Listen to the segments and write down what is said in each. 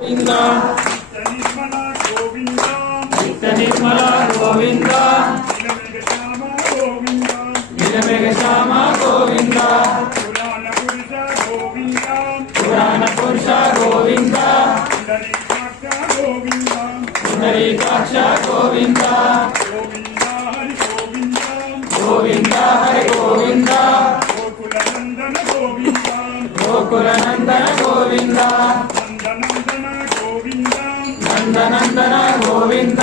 గోవింద నిర్మల గోవింద నిత్య నిర్మల గోవింద శ్యామ గోవింద నిలమేఘ శ్యామ గోవింద పురాణ పురుష గోవింద పురాణ పురుష గోవింద పుండరీకాక్ష గోవింద పుండరీకాక్ష గోవింద గోవింద హరి గోవింద గోవింద హరి గోవింద గోకుల నందన గోవింద గోకుల నందన గోవింద నందనందన గోవింద నందనందన గోవింద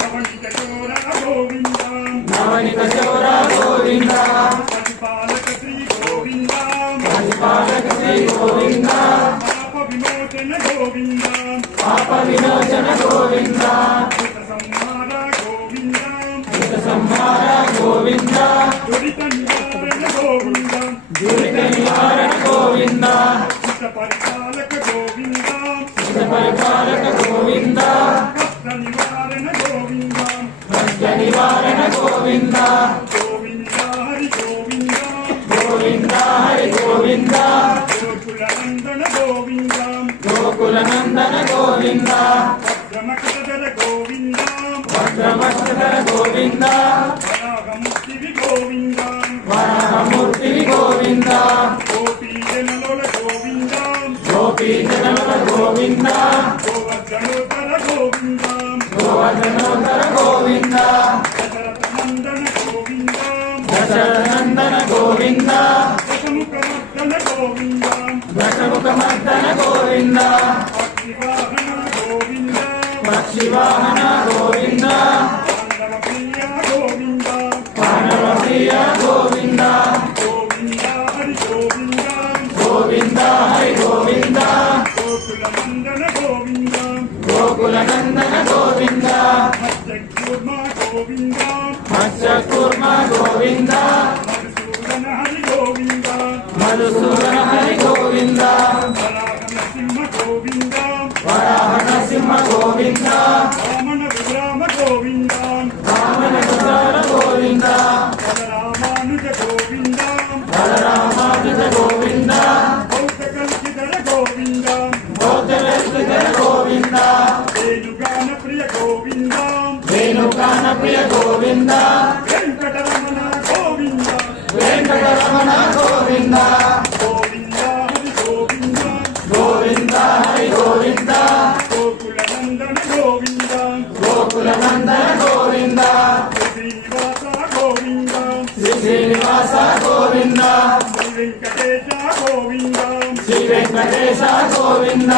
నవనిత చోర గోవింద నవనిత చౌర గోవింద పరిపాలక శ్రీ గోవింద పరిపాలక శ్రీ గోవింద పాప విమోచన గోవింద పాప విమోచన గోవింద భూత సంహార గోవింద భూత సంహార గోవింద దురిత నివారణ గోవింద దురిత నివారణ గోవింద భూత పరిపాలక గోవింద భూత పరిపాలక గోవింద భక్త నివారణ గోవింద భక్త నివారణ గోవింద గోవింద హరి గోవింద గోవింద హరి గోవింద గోకుల నందన గోవింద గోకుల నందన గోవింద భద్రమకటధర గోవింద భద్రమస్తర గోవింద వరాహముక్తివి గోవింద వరాహమూర్తివి గోవింద గోపీజనలోల గోవింద గోపీజనముల గోవింద గోవర్ధనోత్తర గోవింద గోవర్ధనోత్తర గోవింద దశరథ నందన గోవింద దశరథ నందన గోవింద దశముఖమర్దన గోవింద దశముఖమర్దన గోవింద అగ్నివాహన గోవింద పక్షివాహన గోవింద పాండవ ప్రియ గోవింద పాండవ ప్రియ గోవింద గోవింద హరి గోవింద గోవింద హరి గోవింద గోకుల నందన గోవింద గోకుల నందన గోవింద మత్స్యకూర్మ గోవింద మత్స్యకూర్మ గోవింద మధుసూదన హరి గోవింద మధుసూదన హరి గోవింద వరాహ నరసింహ గోవింద వరాహ నరసింహ గోవింద వామన విరామ గోవింద వామన కుమార గోవింద బలరామానుజ గోవింద బలరామానుజ గోవింద భౌత కల్కిధర గోవింద గోచరేశ్వర గోవింద వేణుగాన ప్రియ గోవింద వేణుకాన ప్రియ గోవింద వెంకటరమణ గోవింద వెంకటరమణ గోవింద గోవింద హరి గోవింద గోవింద హరి గోవింద గోకుల నందన గోవింద గోకుల నందన గోవింద శ్రీనివాస గోవింద శ్రీ శ్రీనివాస గోవింద శ్రీ వెంకటేశ గోవింద శ్రీ వెంకటేశ గోవింద